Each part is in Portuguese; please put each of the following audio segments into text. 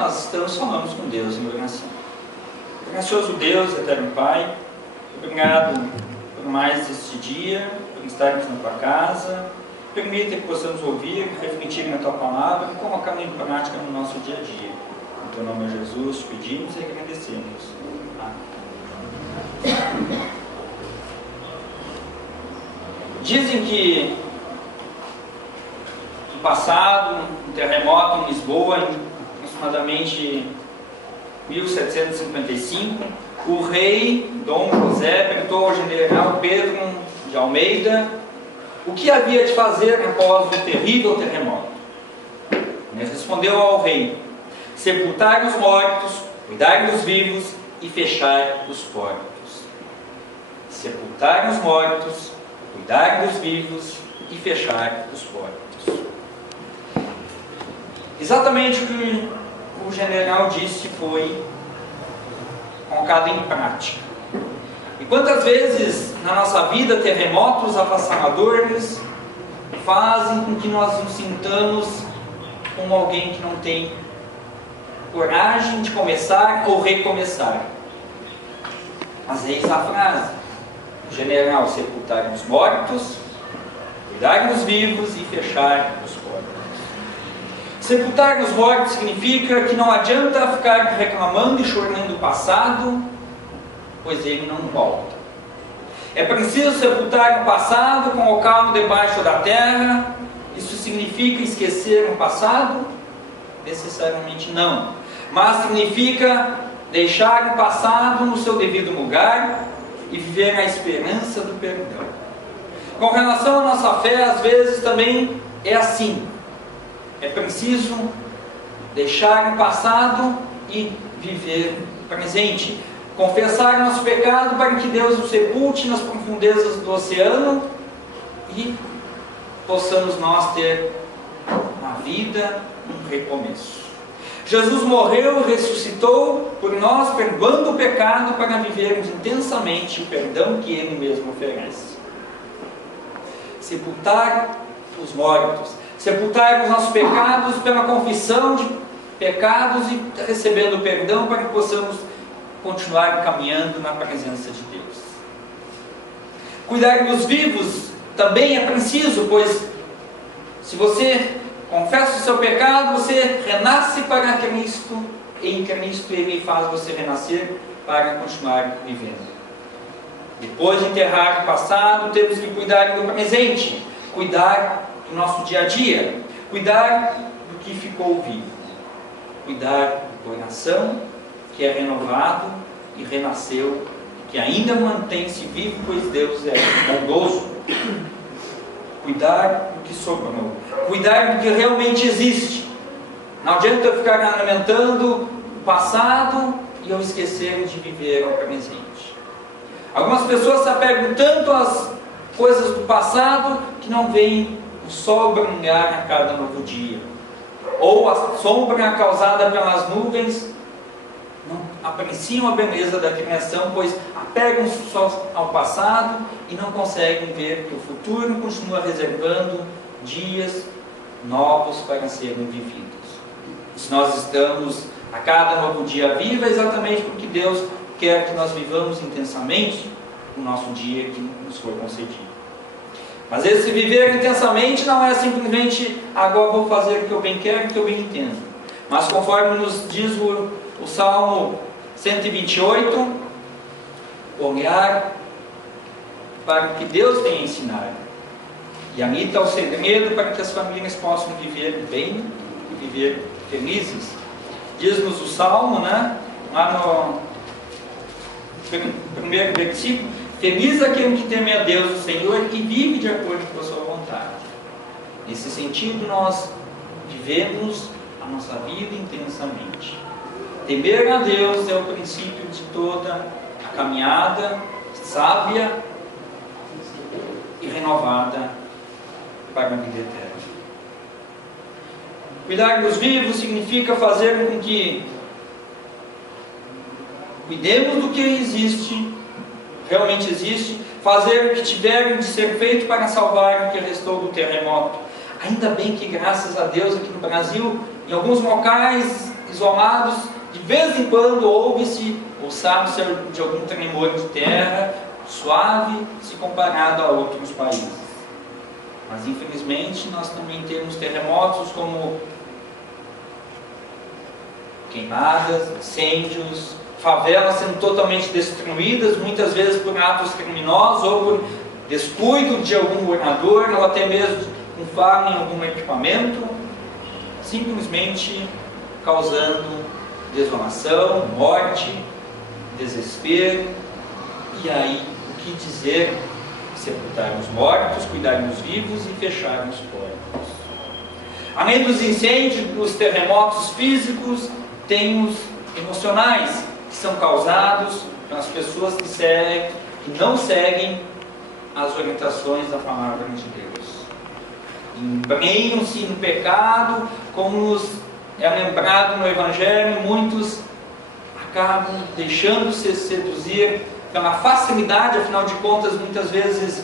nós estamos, falamos com Deus em oração. Gracioso Deus, eterno Pai, obrigado por mais este dia, por estarmos na Tua casa. Permita que possamos ouvir, refletir na Tua palavra e colocá-la em prática no nosso dia a dia. Em Teu nome, Jesus, te pedimos e agradecemos. Amém. Dizem que no passado, um terremoto em Lisboa, em aproximadamente 1755, o rei Dom José perguntou ao general Pedro de Almeida o que havia de fazer após o terrível terremoto. Ele respondeu ao rei: sepultar os mortos, cuidar dos vivos e fechar os portos. Sepultar os mortos, cuidar dos vivos e fechar os portos. Exatamente o que o general disse foi colocado em prática. E quantas vezes na nossa vida terremotos avassaladores fazem com que nós nos sintamos como alguém que não tem coragem de começar ou recomeçar. Mas eis a frase: o general, sepultar os mortos, cuidar dos vivos e fechar os portos. Sepultar os mortos significa que não adianta ficar reclamando e chorando o passado, pois ele não volta. É preciso sepultar o passado, colocá-lo debaixo da terra. Isso significa esquecer o passado? Necessariamente não. Mas significa deixar o passado no seu devido lugar e viver a esperança do perdão. Com relação à nossa fé, às vezes também é assim. É preciso deixar o passado e viver o presente. Confessar nosso pecado para que Deus o sepulte nas profundezas do oceano e possamos nós ter uma vida, um recomeço. Jesus morreu e ressuscitou por nós, perdoando o pecado para vivermos intensamente o perdão que Ele mesmo oferece. Sepultar os mortos, sepultar os nossos pecados pela confissão de pecados e recebendo o perdão para que possamos continuar caminhando na presença de Deus. Cuidar dos vivos também é preciso, pois se você confessa o seu pecado, você renasce para Cristo, e em Cristo Ele faz você renascer para continuar vivendo. Depois de enterrar o passado, temos que cuidar do presente, cuidar do nosso dia a dia, cuidar do que ficou vivo, cuidar do coração que é renovado e renasceu, que ainda mantém-se vivo, pois Deus é bondoso. Cuidar do que sobrou, cuidar do que realmente existe. Não adianta eu ficar lamentando o passado e eu esquecer de viver o presente. Algumas pessoas se apegam tanto às coisas do passado que não veem o sol brilhar a cada novo dia, ou a sombra causada pelas nuvens. Não apreciam a beleza da criação, pois apegam-se só ao passado e não conseguem ver que o futuro continua reservando dias novos para serem vividos. Se nós estamos a cada novo dia vivo, é exatamente porque Deus quer que nós vivamos intensamente o nosso dia que nos foi concedido. Mas esse viver intensamente não é simplesmente agora vou fazer o que eu bem quero, o que eu bem entendo. Mas conforme nos diz o Salmo 128, olhar para o que Deus tem a ensinar. E ali está o segredo para que as famílias possam viver bem e viver felizes. Diz-nos o Salmo, lá no primeiro versículo: feliz aquele que teme a Deus, o Senhor, e vive de acordo com a sua vontade. Nesse sentido, nós vivemos a nossa vida intensamente. Temer a Deus é o princípio de toda a caminhada sábia e renovada para a vida eterna. Cuidar dos vivos significa fazer com que cuidemos do que existe, realmente existe, fazer o que tiver de ser feito para salvar o que restou do terremoto. Ainda bem que, graças a Deus, aqui no Brasil, em alguns locais isolados, de vez em quando ouve-se, ou sabe-se de algum tremor de terra, suave, se comparado a outros países. Mas infelizmente nós também temos terremotos como queimadas, incêndios, favelas sendo totalmente destruídas, muitas vezes por atos criminosos ou por descuido de algum governador, ou até mesmo com falha em algum equipamento, simplesmente causando desolação, morte, desespero. E aí, o que dizer? Sepultar os mortos, cuidar dos vivos e fechar os portos. Além dos incêndios, dos terremotos físicos, tem os emocionais, que são causados pelas pessoas que não seguem as orientações da palavra de Deus. Embrenham-se no pecado, como nos é lembrado no Evangelho, muitos acabam deixando-se seduzir pela facilidade, afinal de contas, muitas vezes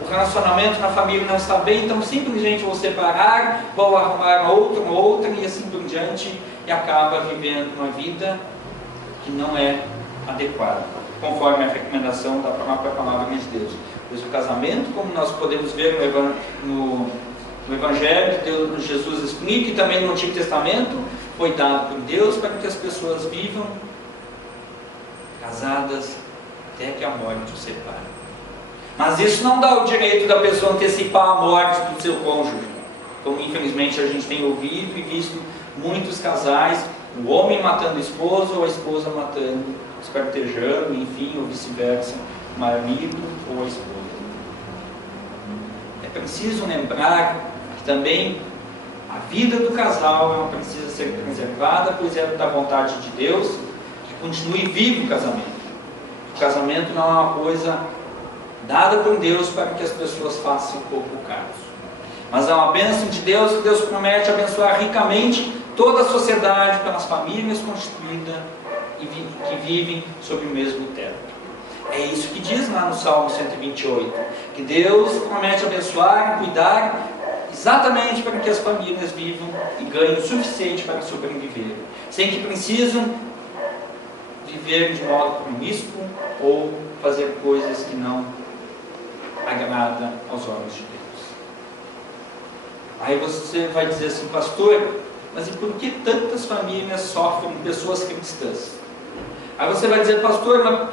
o relacionamento na família não está bem, então simplesmente vou separar, vou arrumar outra e assim por diante, e acaba vivendo uma vida que não é adequada, conforme a recomendação da própria palavra de Deus. Pois o casamento, como nós podemos ver no Evangelho, Deus, Jesus explica, e também no Antigo Testamento, foi dado por Deus para que as pessoas vivam casadas até que a morte os separe. Mas isso não dá o direito da pessoa antecipar a morte do seu cônjuge, como infelizmente a gente tem ouvido e visto muitos casais, o homem matando a esposa ou a esposa matando, esquartejando, enfim, ou vice-versa, o marido ou a esposa. É preciso lembrar que também a vida do casal ela precisa ser preservada, pois é da vontade de Deus que continue vivo o casamento. O casamento não é uma coisa dada por Deus para que as pessoas façam pouco caso, mas é uma bênção de Deus, que Deus promete abençoar ricamente toda a sociedade pelas famílias constituídas e que vivem sob o mesmo teto. É isso que diz lá no Salmo 128, que Deus promete abençoar e cuidar exatamente para que as famílias vivam e ganhem o suficiente para sobreviver, sem que precisam viver de modo promíscuo ou fazer coisas que não agradam aos olhos de Deus. Aí você vai dizer assim, pastor, mas e por que tantas famílias sofrem, pessoas cristãs? Aí você vai dizer, pastor, mas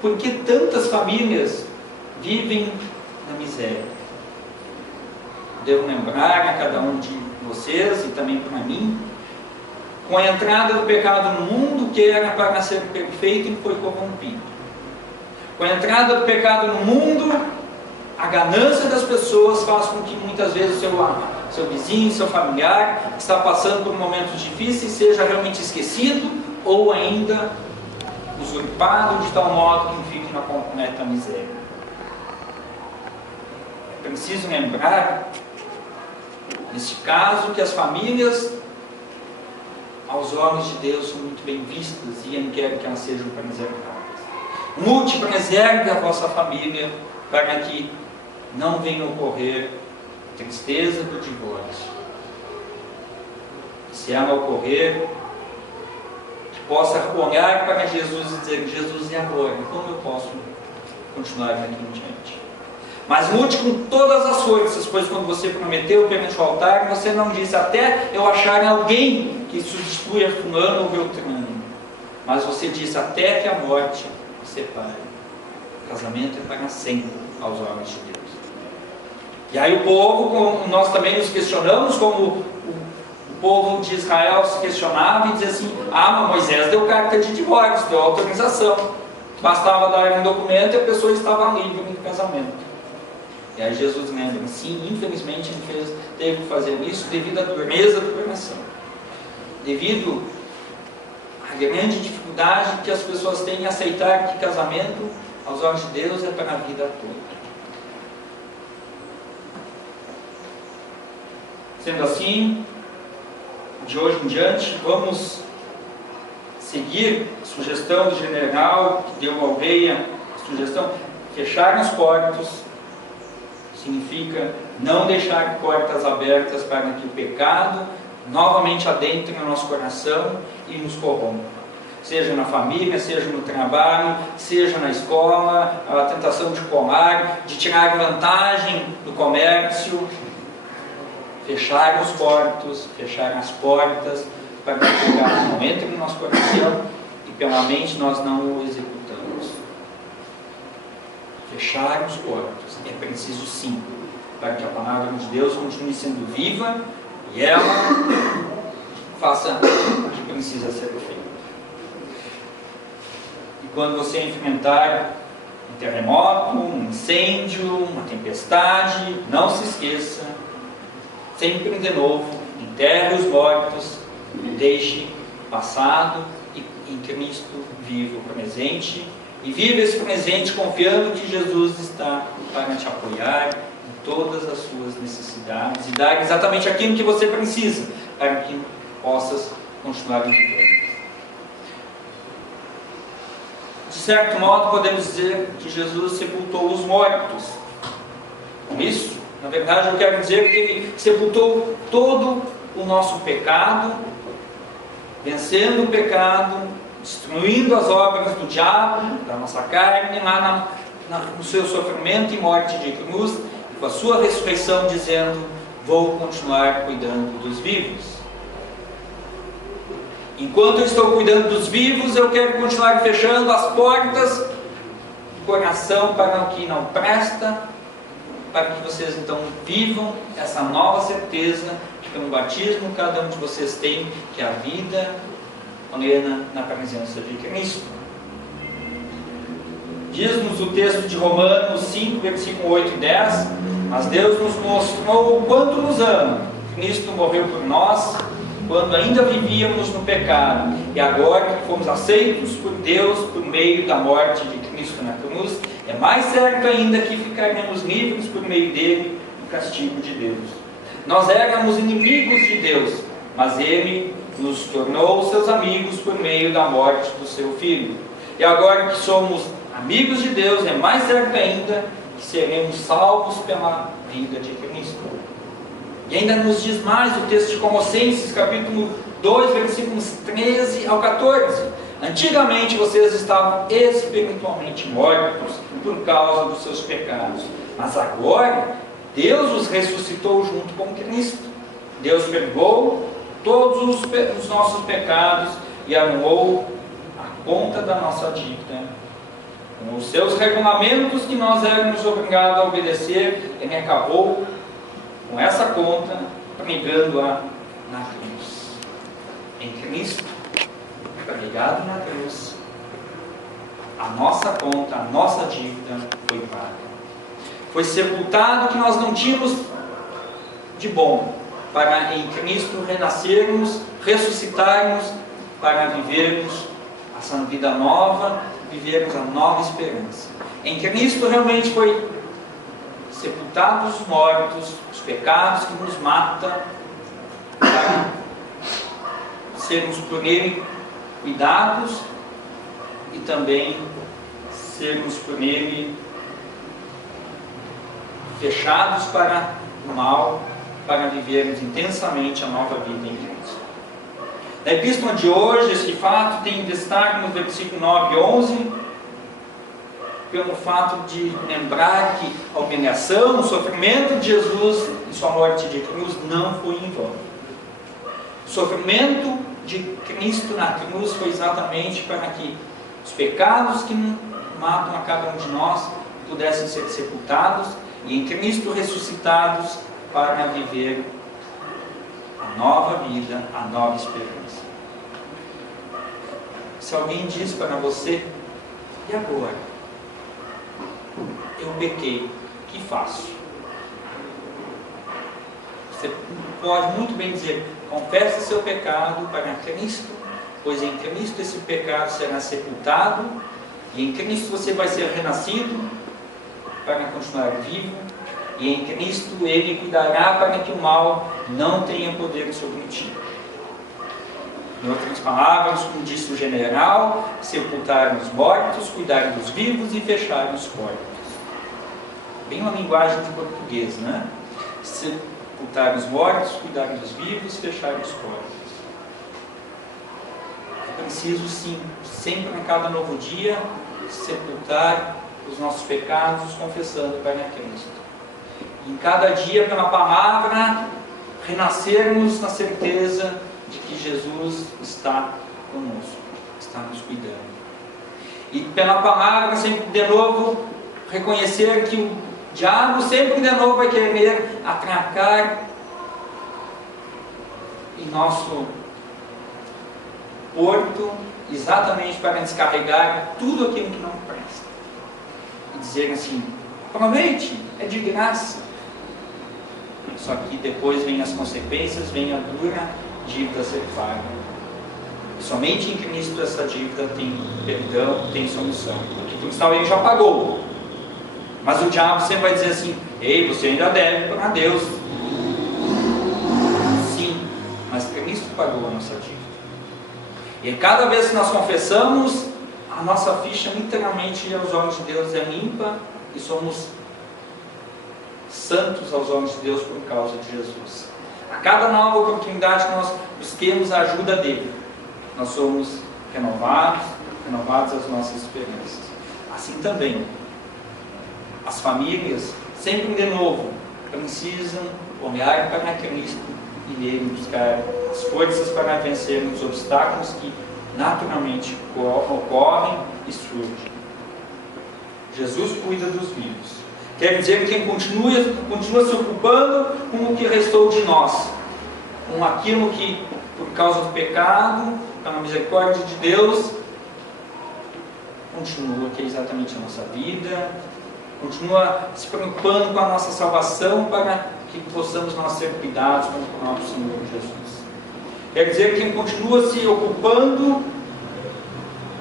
por que tantas famílias vivem na miséria? Devo lembrar a cada um de vocês e também para mim, com a entrada do pecado no mundo, que era para ser perfeito e foi corrompido. Com a entrada do pecado no mundo, a ganância das pessoas faz com que muitas vezes seu vizinho, seu familiar, está passando por momentos difíceis, seja realmente esquecido ou ainda usurpado de tal modo que fique na completa miséria. É preciso lembrar, neste caso, que as famílias, aos olhos de Deus, são muito bem vistas e Ele quer que elas sejam preservadas. Preserve a vossa família para que não venha ocorrer tristeza do divórcio. Se ela ocorrer, que possa olhar para Jesus e dizer, Jesus, e agora? Como eu posso continuar daqui em diante? Mas lute com todas as forças, pois quando você prometeu perante o altar, você não disse, até eu achar alguém que substitua fulano ou beltrano. Mas você disse, até que a morte os separe. O casamento é para sempre aos olhos de Deus. E aí o povo, nós também nos questionamos, como o povo de Israel se questionava e dizia assim, mas Moisés deu carta de divórcio, deu autorização. Bastava dar um documento e a pessoa estava livre no casamento. E aí Jesus lembra, sim, infelizmente ele teve que fazer isso devido à dureza do coração. Devido à grande dificuldade que as pessoas têm em aceitar que casamento, aos olhos de Deus, é para a vida toda. Sendo assim, de hoje em diante, vamos seguir a sugestão do general, que deu ao rei a sugestão, fechar os portos, significa não deixar portas abertas para que o pecado novamente adentre no nosso coração e nos corrompa. Seja na família, seja no trabalho, seja na escola, a tentação de colar, de tirar vantagem do comércio, fechar os portos, fechar as portas, para que o pecado não entre no nosso coração e pela mente nós não o executamos. Fechar os portos é preciso sim, para que a palavra de Deus continue sendo viva e ela faça o que precisa ser feito. E quando você enfrentar um terremoto, um incêndio, uma tempestade, não se esqueça, sempre de novo, enterre os mortos, deixe o passado e em Cristo viva o presente, e viva esse presente confiando que Jesus está para te apoiar em todas as suas necessidades e dar exatamente aquilo que você precisa para que possas continuar vivendo. De certo modo, podemos dizer que Jesus sepultou os mortos. Com isso, na verdade, eu quero dizer que Ele sepultou todo o nosso pecado, vencendo o pecado, destruindo as obras do diabo, da nossa carne, lá no seu sofrimento e morte de cruz, e com a sua ressurreição dizendo, vou continuar cuidando dos vivos. Enquanto eu estou cuidando dos vivos, eu quero continuar fechando as portas do coração para o que não presta, para que vocês então vivam essa nova certeza que pelo batismo cada um de vocês tem, que é a vida plena na presença de Cristo. Diz-nos o texto de Romanos 5, versículo 8 e 10, mas Deus nos mostrou o quanto nos ama. Cristo morreu por nós, quando ainda vivíamos no pecado, e agora que fomos aceitos por Deus por meio da morte de Cristo na cruz, é mais certo ainda que ficaremos livres por meio dele do castigo de Deus. Nós éramos inimigos de Deus, mas Ele nos tornou seus amigos por meio da morte do seu Filho. E agora que somos amigos de Deus, é mais certo ainda que seremos salvos pela vida de Cristo. E ainda nos diz mais o texto de Colossenses, capítulo 2, versículos 13 ao 14. Antigamente vocês estavam espiritualmente mortos por causa dos seus pecados, mas agora Deus os ressuscitou junto com Cristo. Deus perdoou todos os nossos pecados e anulou a conta da nossa dívida. Com os seus regulamentos que nós éramos obrigados a obedecer, Ele acabou com essa conta, pregando-a na cruz. Em Cristo, pregado na cruz, a nossa conta, a nossa dívida foi paga. Foi sepultado o que nós não tínhamos de bom, para em Cristo renascermos, ressuscitarmos, para vivermos essa vida nova, vivermos a nova esperança. Em Cristo realmente foi sepultados os mortos, os pecados que nos matam, para sermos por Ele cuidados e também sermos por Ele fechados para o mal, para vivermos intensamente a nova vida em Cristo. Na epístola de hoje, esse fato tem destaque no versículo 9 e 11, pelo fato de lembrar que a humilhação, o sofrimento de Jesus e sua morte de cruz não foi em vão. O sofrimento de Cristo na cruz foi exatamente para que os pecados que matam a cada um de nós pudessem ser sepultados e em Cristo ressuscitados para viver a nova vida, a nova esperança. Se alguém diz para você, e agora? Eu pequei, o que faço? Você pode muito bem dizer, confesse seu pecado para Cristo, pois em Cristo esse pecado será sepultado, e em Cristo você vai ser renascido para continuar vivo, e em Cristo Ele cuidará para que o mal não tenha poder sobre ti. Em outras palavras, como disse o general, sepultar os mortos, cuidar dos vivos e fechar os portos. Bem uma linguagem de português, né? sepultar os mortos, cuidar dos vivos, fechar os corpos. É preciso, sim, sempre a cada novo dia, sepultar os nossos pecados, confessando para Cristo. E em cada dia, pela palavra, renascermos na certeza de que Jesus está conosco, está nos cuidando. E pela palavra, sempre de novo, reconhecer que o diabo sempre de novo vai querer atracar em nosso porto, exatamente para descarregar tudo aquilo que não presta. E dizer assim, aproveite, é de graça. Só que depois vem as consequências, vem a dura dívida a ser paga. E somente em Cristo essa dívida tem perdão, tem solução. Porque Cristo ele já pagou. Mas o diabo sempre vai dizer assim, ei, você ainda deve para Deus. Sim, mas Cristo pagou a nossa dívida. E cada vez que nós confessamos, a nossa ficha literalmente aos olhos de Deus é limpa e somos santos aos olhos de Deus por causa de Jesus. A cada nova oportunidade que nós busquemos a ajuda dele, nós somos renovados as nossas esperanças. Assim também, as famílias, sempre de novo, precisam olhar para Cristo e nele buscar as forças para vencer os obstáculos que naturalmente ocorrem e surgem. Jesus cuida dos vivos. Quer dizer que quem continua se ocupando com o que restou de nós, com aquilo que, por causa do pecado, pela misericórdia de Deus, continua, que é exatamente a nossa vida, continua se preocupando com a nossa salvação para que possamos nós ser cuidados pelo próprio Senhor Jesus. Quer dizer que quem continua se ocupando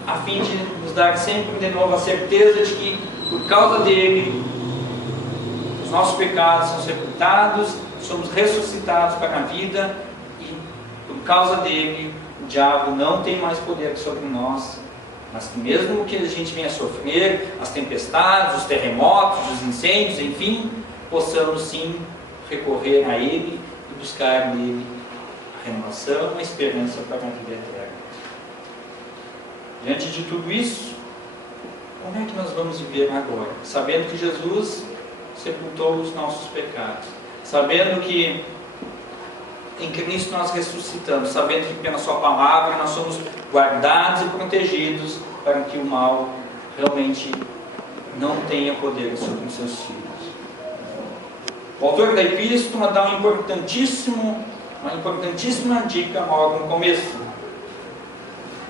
a fim de nos dar sempre de novo a certeza de que, por causa dele, os nossos pecados são sepultados, somos ressuscitados para a vida e, por causa dele, o diabo não tem mais poder sobre nós, mas que mesmo que a gente venha sofrer as tempestades, os terremotos, os incêndios, enfim, possamos sim recorrer a ele e buscar nele a renovação, a esperança para a vida eterna. Diante de tudo isso, como é que nós vamos viver agora? Sabendo que Jesus sepultou os nossos pecados, sabendo que em Cristo nós ressuscitamos, sabendo que pela sua palavra nós somos guardados e protegidos para que o mal realmente não tenha poder sobre os seus filhos. O autor da epístola dá uma importantíssima dica logo no começo: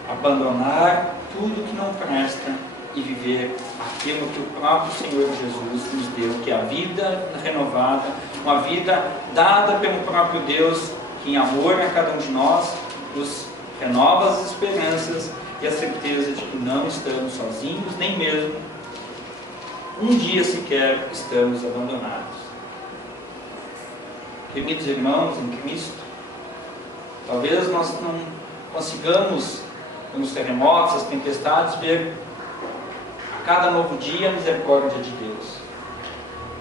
abandonar tudo que não presta e viver aquilo que o próprio Senhor Jesus nos deu, que é a vida renovada, uma vida dada pelo próprio Deus, que em amor a cada um de nós nos renova as esperanças e a certeza de que não estamos sozinhos, nem mesmo um dia sequer estamos abandonados. Queridos irmãos em Cristo, talvez nós não consigamos, nos terremotos, as tempestades, ver a cada novo dia a misericórdia de Deus.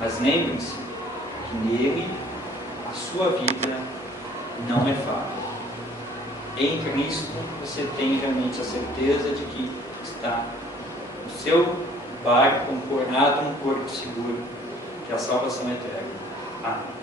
Mas lembrem-se que nele a sua vida não é fácil. Em Cristo você tem realmente a certeza de que está o seu barco ancorado num porto seguro, que é a salvação eterna. Amém.